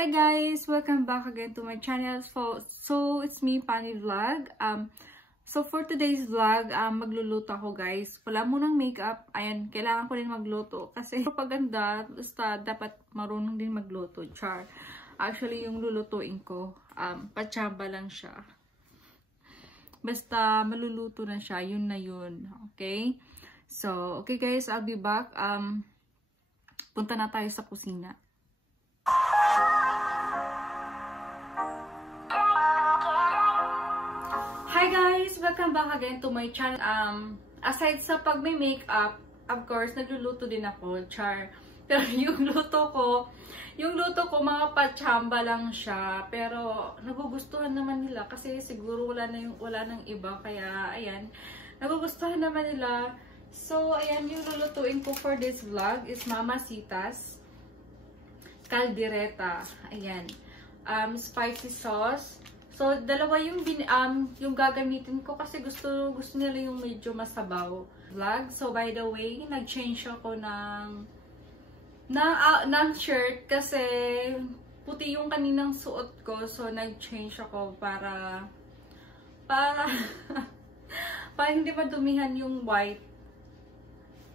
Hi guys! Welcome back again to my channel. So it's me, Pani Vlog. So for today's vlog, magluluto ako guys. Wala munang makeup. Ayan, kailangan ko din magluto. Kasi propaganda, basta dapat marunong din magluto. Char. Actually, yung lulutuin ko, patsamba lang siya. Basta maluluto na siya, yun na yun. Okay? So, okay guys, I'll be back. Punta na tayo sa kusina. Hi guys! Welcome back again to my channel. Aside sa pag may makeup, of course, nagluluto din ako, Char. Pero yung luto ko, mga patsamba lang siya. Pero nagugustuhan naman nila kasi siguro wala nang iba. Kaya, ayan, nagugustuhan naman nila. So, ayan, yung lulutuin ko for this vlog is mamasitas, kaldereta, ayan, spicy sauce. So, dalawa yung gagamitin ko kasi gusto nila yung medyo masabaw vlog. So, by the way, nag-change ako ng shirt kasi puti yung kaninang suot ko. So, nag-change ako para hindi madumihan yung white.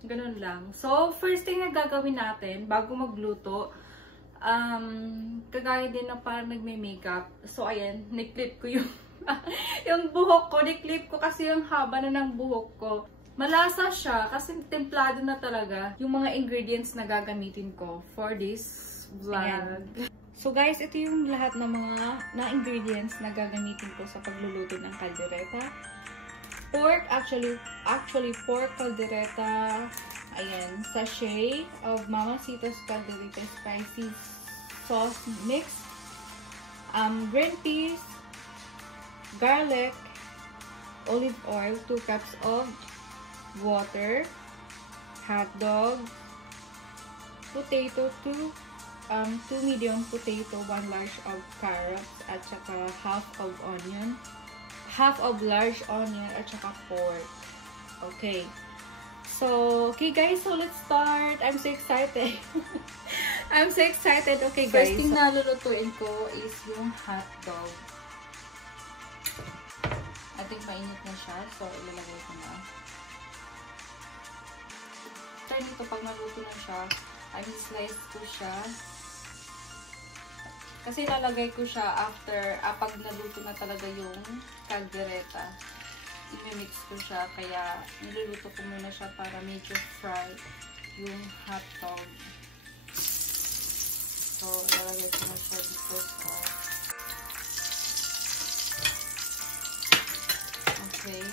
Ganun lang. So, first thing na gagawin natin bago magluto, kagaya din na parang nagme-makeup. So, ayan, niklip ko yung yung buhok ko. Niklip ko kasi yung haba na ng buhok ko. Malasa siya kasi templado na talaga yung mga ingredients na gagamitin ko for this vlog. Ayan. So, guys, ito yung lahat ng mga ingredients na gagamitin ko sa pagluluto ng kaldereta. Pork, actually pork kaldereta. Ayan, sachet of mamasitas kaldereta spicy sauce mix, green peas, garlic, olive oil, 2 cups of water, hot dog, potato, 2 medium potato, 1 large of carrots, at saka half of large onion, at saka pork. Okay. So, okay guys, so let's start. I'm so excited. I'm so excited. Okay guys. First thing na lulutuin ko is yung hot dog. I think mainit na siya. So, ilalagay ko na. Try nito pag naluto na siya. I-slice ko siya. Kasi ilalagay ko siya after, pag naluto na talaga yung kaldereta. I-mix ko siya, kaya niluluto ko muna siya para medyo fry yung hot dog. So, ilalagay ko na siya dito sa... Okay.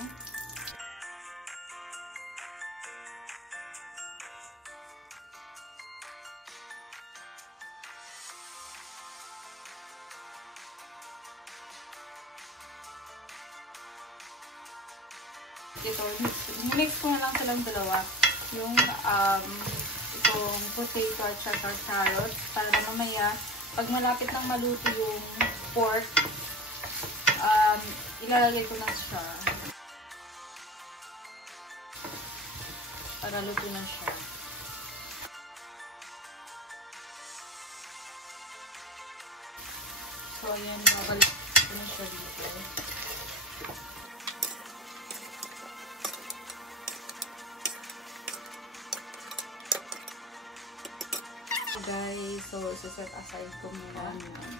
Ito, mix ko na lang silang dalawa. Yung, itong potato at saka carrots. Para mamaya, pag malapit nang maluto yung pork, ilalagay ko na siya. Para luto na siya. So, ayan, babalik ko na siya dito. Guys, so set aside ko muna yan.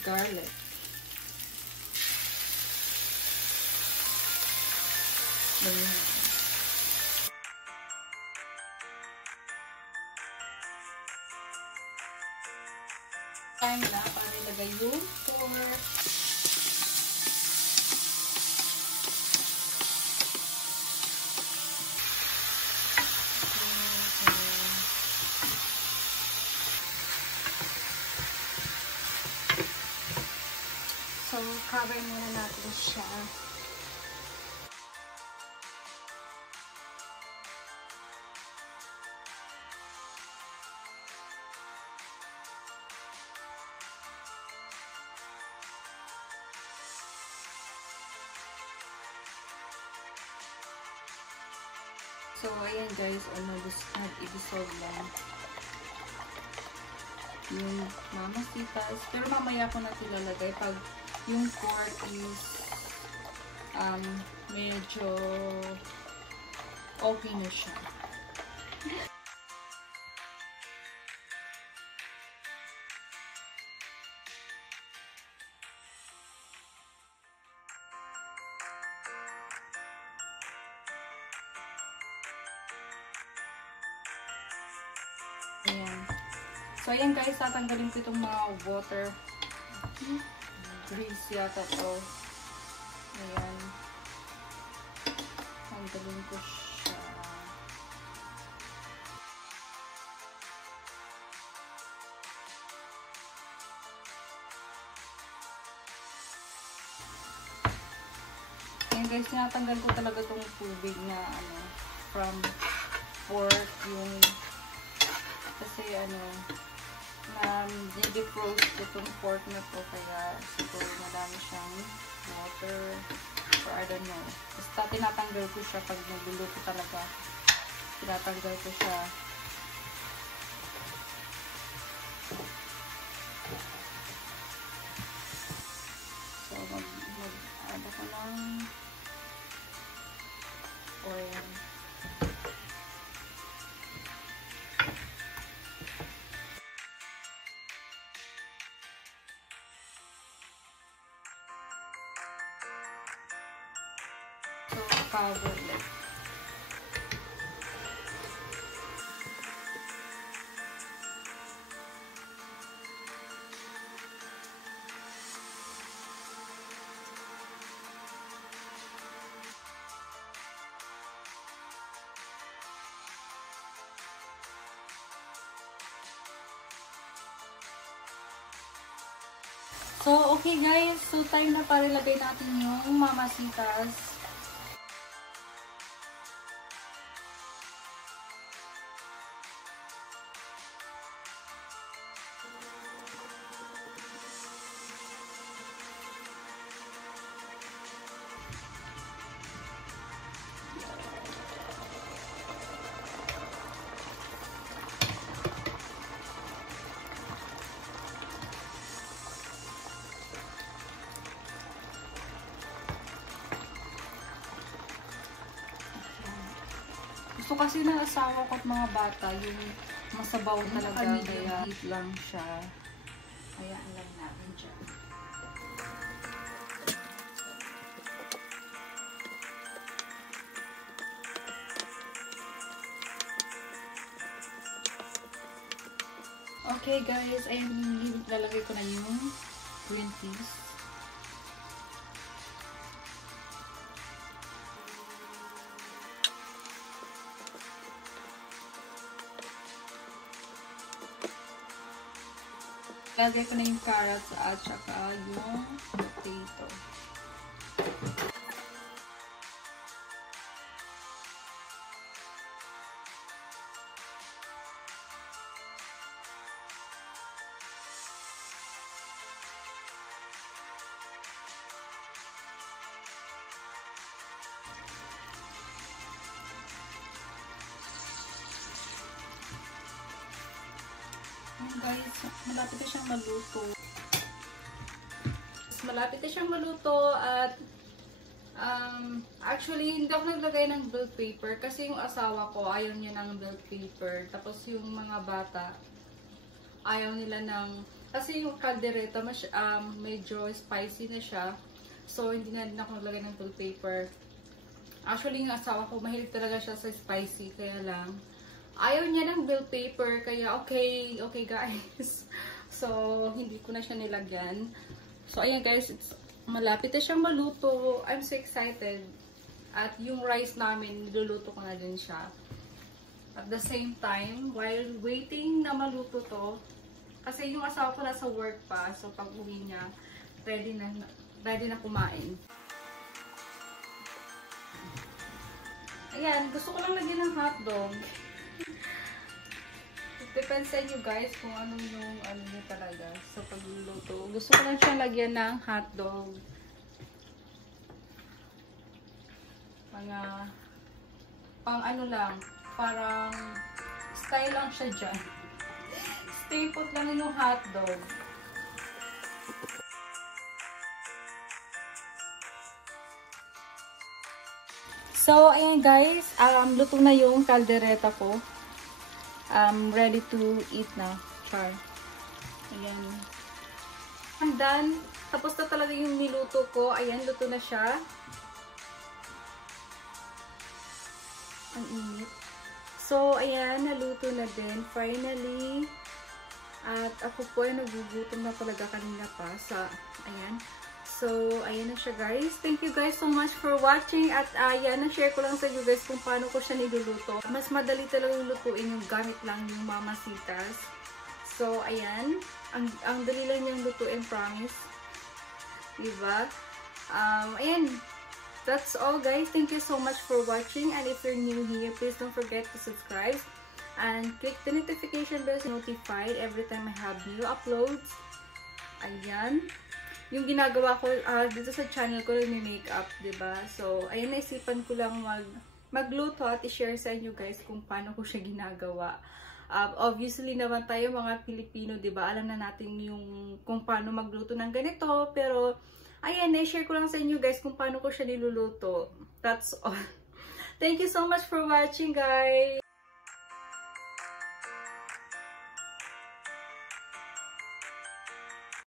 Garlic. Time na para ilagay yung pork. So, cover muna natin siya. So, ayan guys, nag-i-dissolve lang yung mamasitas. Pero mamaya ko na tilalagay pag yung pork is medyo okay na siya. Ayan. So, ayan guys, tatanggalin ko itong mga water. Grease yata to. Ayan. Tanggalin ko siya. Ayan guys, tinatanggal ko talaga itong tubig na from pork yung kasi nag-defrost itong pork na to kaya siguro madami siyang water or I don't know. Basta tinatanggal ko siya pag nagluluto talaga. Tinatanggal ko siya. So, mag-add ako ng oil. So, cover it. So, okay guys. So, time na para ilagay natin yung mamasitas. Gusto kasi ng asawa ko at mga bata yung masabaw talaga, kaya heat lang siya. Hayaan lang natin dyan. Okay guys, ayun, lalagay ko na yung green peas. Lagay ko na yung carrots at saka yung potato. Guys, malapit na siyang maluto. Malapit na siyang maluto at actually hindi ako naglagay ng bell pepper kasi yung asawa ko ayaw niya ng bell pepper. Tapos yung mga bata ayaw nila ng kasi yung caldereta medyo spicy na siya. So hindi na din ako naglagay ng bell pepper. Actually yung asawa ko mahilig talaga siya sa spicy kaya lang ayaw niya ng bell pepper, kaya okay guys. So, hindi ko na siya nilagyan. So, ayan guys, malapit na siyang maluto. I'm so excited. At yung rice namin, niluluto ko na din siya. At the same time, while waiting na maluto to, kasi yung asawa ko nasa work pa, so pag uwi niya, ready na kumain. Ayan, gusto ko lang lagyan ng hotdog. Depende sa inyo guys kung anong yung nyo talaga sa pagluluto. Gusto ko lang siyang lagyan ng hotdog. Mga Pang ano lang, parang style lang siya dyan. Stay put lang yung hotdog. So, ayan guys, luto na yung kaldereta ko. Ready to eat na. Char. Ayan. I'm done. Tapos na talaga yung niluto ko. Ayan, luto na siya. Ang init. So, ayan, naluto na din. Finally. At ako po ay nagugutom na talaga kanina pa. Ayan. So, ayan na siya guys. Thank you guys so much for watching. At ayan, na-share ko lang sa inyo guys kung paano ko siya niluluto. Mas madali talaga yung lutuin yung gamit lang yung mamasitas. So, ayan. Ang dali lang niyang lutuin, promise. Diba? Ayan. That's all guys. Thank you so much for watching. And if you're new here, please don't forget to subscribe. And click the notification bell to be notified every time I have new uploads. Ayan. Yung ginagawa ko dito sa channel ko yung makeup, diba? So, ayan, naisipan ko lang magluto at i-share sa inyo guys kung paano ko siya ginagawa. Obviously naman tayo mga Pilipino, diba? Alam na natin yung kung paano magluto ng ganito. Pero, ayan, na-share ko lang sa inyo guys kung paano ko siya niluluto. That's all. Thank you so much for watching guys!